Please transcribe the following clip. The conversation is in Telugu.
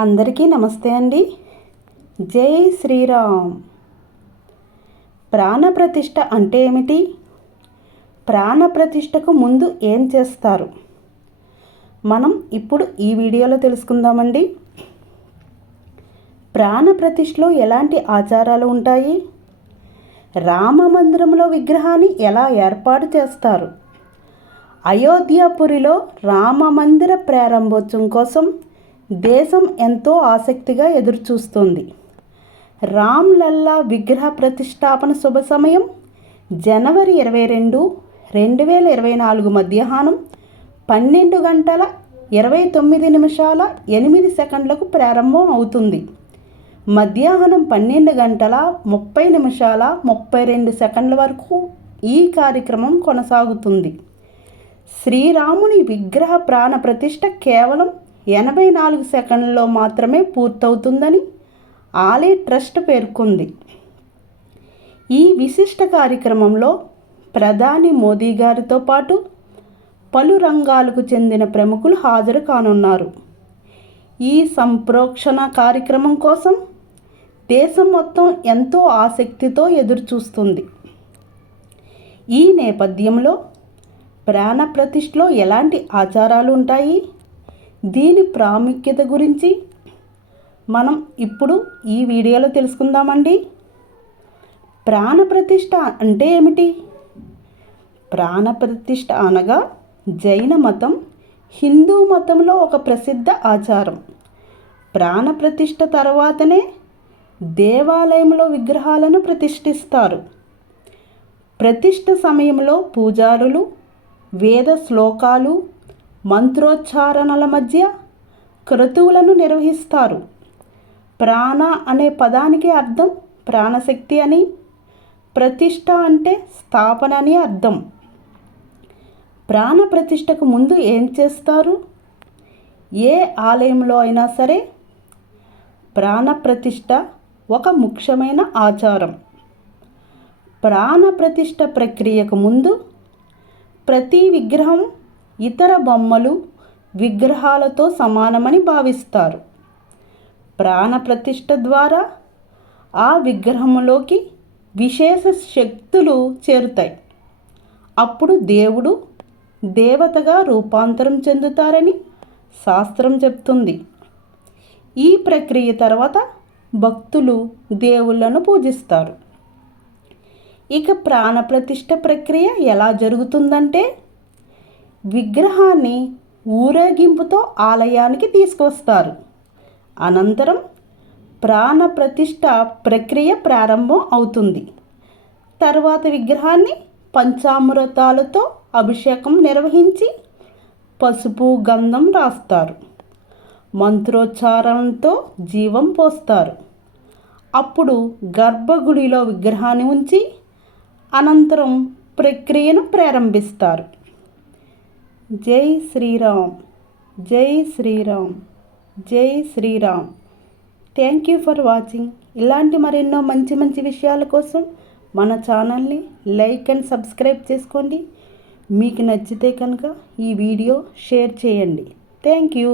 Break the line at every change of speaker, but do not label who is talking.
అందరికీ నమస్తే అండి. జై శ్రీరామ్. ప్రాణప్రతిష్ఠ అంటే ఏమిటి? ప్రాణప్రతిష్ఠకు ముందు ఏం చేస్తారు? మనం ఇప్పుడు ఈ వీడియోలో తెలుసుకుందామండి. ప్రాణప్రతిష్ఠలో ఎలాంటి ఆచారాలు ఉంటాయి? రామ మందిరంలో విగ్రహాన్ని ఎలా ఏర్పాటు చేస్తారు? అయోధ్యాపురిలో రామ మందిర ప్రారంభోత్సవం కోసం దేశం ఎంతో ఆసక్తిగా ఎదురుచూస్తుంది. రామ్ లల్లా విగ్రహ ప్రతిష్టాపన శుభ సమయం జనవరి ఇరవై రెండు రెండు వేల ఇరవై నాలుగు మధ్యాహ్నం పన్నెండు గంటల ఇరవై తొమ్మిది నిమిషాల ఎనిమిది సెకండ్లకు ప్రారంభం అవుతుంది. మధ్యాహ్నం పన్నెండు గంటల ముప్పై నిమిషాల ముప్పై రెండు సెకండ్ల వరకు ఈ కార్యక్రమం కొనసాగుతుంది. శ్రీరాముని విగ్రహ ప్రాణ ప్రతిష్ట కేవలం ఎనభై నాలుగు సెకండ్లలో మాత్రమే పూర్తవుతుందని ఆలయ ట్రస్ట్ పేర్కొంది. ఈ విశిష్ట కార్యక్రమంలో ప్రధాని మోదీ గారితో పాటు పలు రంగాలకు చెందిన ప్రముఖులు హాజరు కానున్నారు. ఈ సంప్రోక్షణ కార్యక్రమం కోసం దేశం మొత్తం ఎంతో ఆసక్తితో ఎదురుచూస్తుంది. ఈ నేపథ్యంలో ప్రాణప్రతిష్ఠలో ఎలాంటి ఆచారాలు ఉంటాయి? దీని ప్రాముఖ్యత గురించి మనం ఇప్పుడు ఈ వీడియోలో తెలుసుకుందామండి. ప్రాణప్రతిష్ఠ అంటే ఏమిటి? ప్రాణప్రతిష్ఠ అనగా జైన మతం హిందూ మతంలో ఒక ప్రసిద్ధ ఆచారం. ప్రాణప్రతిష్ఠ తర్వాతనే దేవాలయంలో విగ్రహాలను ప్రతిష్ఠిస్తారు. ప్రతిష్ఠ సమయంలో పూజారులు వేద శ్లోకాలు మంత్రోచ్చారణల మధ్య క్రతువులను నిర్వహిస్తారు. ప్రాణ అనే పదానికి అర్థం ప్రాణశక్తి అని ప్రతిష్ట అంటే స్థాపన అని అర్థం. ప్రాణ ప్రతిష్టకు ముందు ఏం చేస్తారు? ఏ ఆలయంలో అయినా సరే ప్రాణ ప్రతిష్ట ఒక ముఖ్యమైన ఆచారం. ప్రాణ ప్రతిష్ట ప్రక్రియకు ముందు ప్రతి విగ్రహం ఇతర బొమ్మలు విగ్రహాలతో సమానమని భావిస్తారు. ప్రాణప్రతిష్ఠ ద్వారా ఆ విగ్రహంలోకి విశేష శక్తులు చేరుతాయి. అప్పుడు దేవుడు దేవతగా రూపాంతరం చెందుతారని శాస్త్రం చెప్తుంది. ఈ ప్రక్రియ తర్వాత భక్తులు దేవుళ్ళను పూజిస్తారు. ఇక ప్రాణప్రతిష్ఠ ప్రక్రియ ఎలా జరుగుతుందంటే విగ్రహాన్ని ఊరేగింపుతో ఆలయానికి తీసుకొస్తారు అనంతరం ప్రాణ ప్రతిష్ట ప్రక్రియ ప్రారంభం అవుతుంది. తర్వాత విగ్రహాన్ని పంచామృతాలతో అభిషేకం నిర్వహించి పసుపు గంధం రాస్తారు. మంత్రోచ్చారణతో జీవం పోస్తారు. అప్పుడు గర్భగుడిలో విగ్రహాన్ని ఉంచి అనంతరం ప్రక్రియను ప్రారంభిస్తారు. జై శ్రీరామ్ జై శ్రీరామ్ జై Shri Ram. Thank you for watching ఇలాంటి మరెన్నో మంచి మంచి విషయాల కోసం మన ఛానల్ని లైక్ అండ్ సబ్స్క్రైబ్ చేసుకోండి. మీకు నచ్చితే కనుక ఈ వీడియో షేర్ చేయండి. Thank you